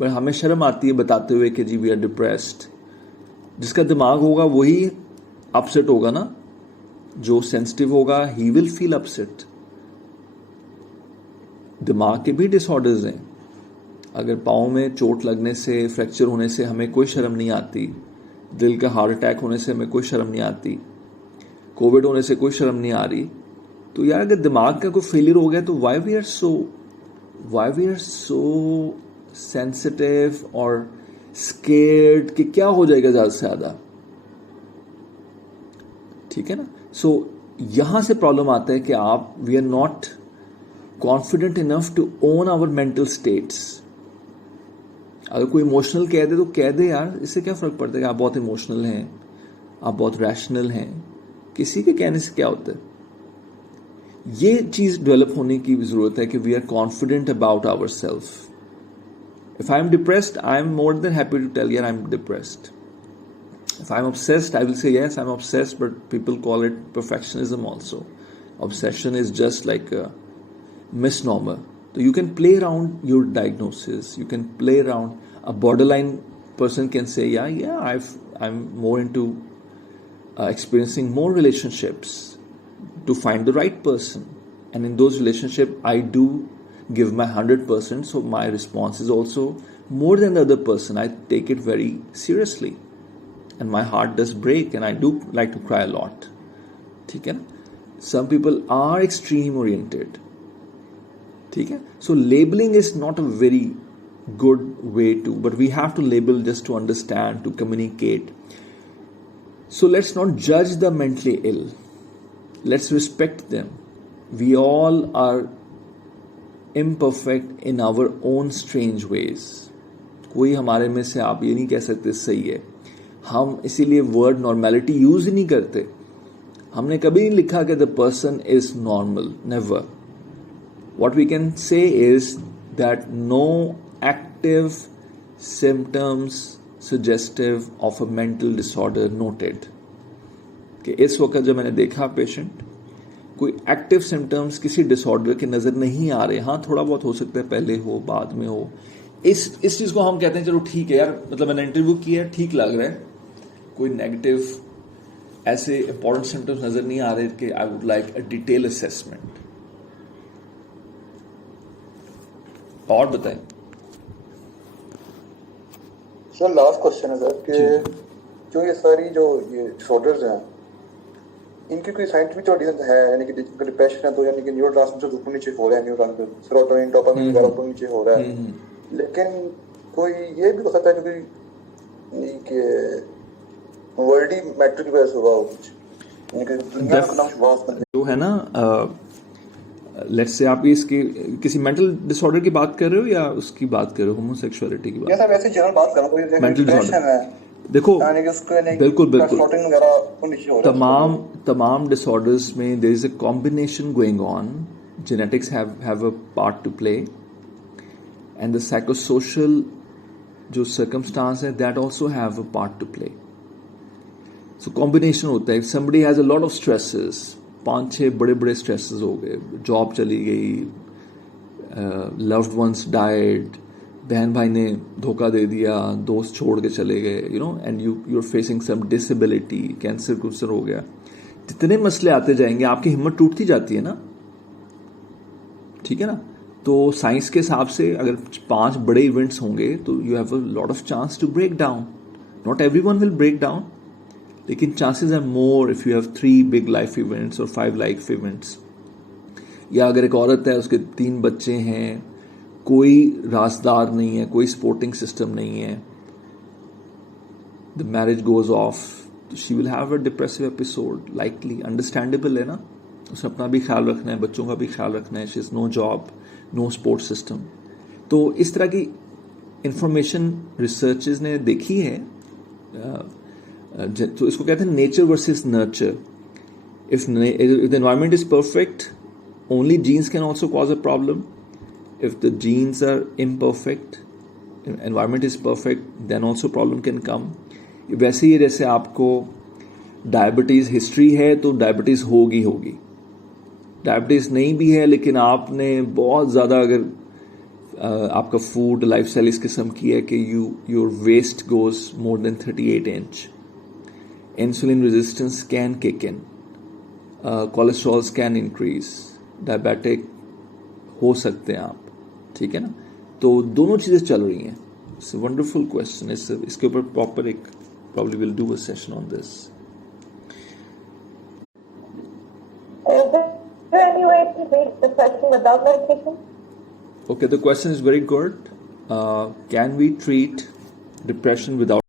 but हमें शर्म आती है बताते हुए कि जी वी आर डिप्रेस्ड. जिसका दिमाग होगा वही अपसेट होगा ना. जो सेंसिटिव होगा ही विल फील अपसेट. दिमाग के भी डिसऑर्डर्स हैं. अगर पाँव में चोट लगने से, फ्रैक्चर होने से हमें कोई शर्म नहीं आती, दिल का हार्ट अटैक होने से हमें कोई शर्म नहीं आती, कोविड होने से कोई शर्म नहीं आ रही, तो यार अगर दिमाग का कोई फेलियर हो गया तो why we are so sensitive और स्केर्ड कि क्या हो जाएगा ज्यादा से ज्यादा. ठीक है ना. सो यहां से प्रॉब्लम आता है कि आप we are not confident enough to own our mental status. अगर कोई इमोशनल कह दे तो कह दे यार, इससे क्या फर्क पड़ता है कि आप बहुत इमोशनल हैं, आप बहुत रैशनल हैं. किसी के कहने से क्या होता है. ये चीज डेवलप होने की जरूरत है कि we are confident about ourself. If I'm depressed, I'm more than happy to tell you I'm depressed. If I'm obsessed, I will say yes, I'm obsessed, but people call it perfectionism also. Obsession is just like a misnomer. So you can play around your diagnosis. You can play around. A borderline person can say, I'm more into experiencing more relationships to find the right person. And in those relationships, I do give my 100%, so my response is also more than the other person. I take it very seriously, and my heart does break, and I do like to cry a lot. ठीक है ना. Some people are extreme oriented. ठीक है. So labeling is not a very good way to, but we have to label just to understand, to communicate. So let's not judge the mentally ill. Let's respect them. We all are imperfect in our own strange ways. कोई हमारे में से आप ये नहीं कह सकते सही है. हम इसीलिए वर्ड नॉर्मेलिटी यूज ही नहीं करते. हमने कभी नहीं लिखा कि the person is normal. Never. What we can say is that no active symptoms suggestive of a mental disorder noted. कि इस वक्त जब मैंने देखा पेशेंट, कोई एक्टिव सिम्टम्स किसी डिसऑर्डर के नजर नहीं आ रहे. हाँ थोड़ा बहुत हो सकता है पहले हो बाद में हो. इस चीज को हम कहते हैं चलो ठीक है यार, मतलब मैंने इंटरव्यू किया है, ठीक लग रहा है. कोई नेगेटिव ऐसे इंपॉर्टेंट सिम्टम्स नजर नहीं आ रहे कि I would like a detail assessment. और बताएं सर. लास्ट क्वेश्चन है सर कि जो ये सारी जो ये डिसऑर्डर्स हैं, इनकी कोई साइंटिफिक रीजन है? यानी कि डिप्रेशन है तो यानी कि न्यूरोट्रांसमीटर ऊपर नीचे हो रहा है, न्यूरोट्रांसमीटर सेरोटोनिन डोपामिन वगैरह ऊपर नीचे हो रहा है. लेकिन कोई ये भी हो सकता है कि वर्ल्ड मैट्रिक वजह से हुआ हो कुछ, यानी कि दुनिया का नाम बहुत जो है ना. लेट्स से आप इसके किसी मेंटल डिसऑर्डर की बात कर रहे हो या उसकी बात कर रहे हो, होमोसेक्सुअलिटी की बात? या सब ऐसे जनरल बात कर रहा हूं. मेंटल डिसऑर्डर देखो बिल्कुल तमाम डिसऑर्डर्स में there is a combination going on. Genetics have a part to play, and the psychosocial जो सर्कमस्टांस है that also have a part to play. So combination होता है. Somebody has a lot of stresses, 5-6 बड़े स्ट्रेसेस हो गए, जॉब चली गई, लव्ड वंस डाइड, बहन भाई ने धोखा दे दिया, दोस्त छोड़ के चले गए, and you are facing some disability, cancer हो गया. जितने मसले आते जाएंगे आपकी हिम्मत टूटती जाती है ना. ठीक है ना. तो साइंस के हिसाब से अगर 5 बड़े इवेंट्स होंगे तो you have a lot of chance to break down. Not everyone will break down, लेकिन chances are more if you have 3 big life events और 5 लाइफ इवेंट्स. या अगर एक औरत है, उसके 3 बच्चे हैं, कोई राजदार नहीं है, कोई सपोर्टिंग सिस्टम नहीं है, the marriage goes off, she will have a depressive episode likely. Understandable है ना. उसे अपना भी ख्याल रखना है, बच्चों का भी ख्याल रखना है. She is no job, no support system. तो इस तरह की इंफॉर्मेशन रिसर्चेस ने देखी है. तो इसको कहते हैं nature versus nurture. If the environment is perfect only genes can also cause a problem. If the genes are imperfect, environment is perfect, then also problem can come. वैसे ही जैसे आपको डायबिटीज़ हिस्ट्री है तो डायबिटीज़ होगी, डायबिटीज़ नहीं भी है लेकिन आपने बहुत ज़्यादा अगर आपका फूड लाइफस्टाइल इस किस्म की है कि your waist goes more than 38 inch, insulin resistance can kick in, cholesterols can increase, diabetic हो सकते हैं आप, ठीक है ना. तो दोनों चीज़ें चल रही हैं. It's a wonderful question. इसके ऊपर प्रॉपर एक probably will do a session on this. Is there any way to treat depression without medication? Okay, the question is very good. Can we treat depression without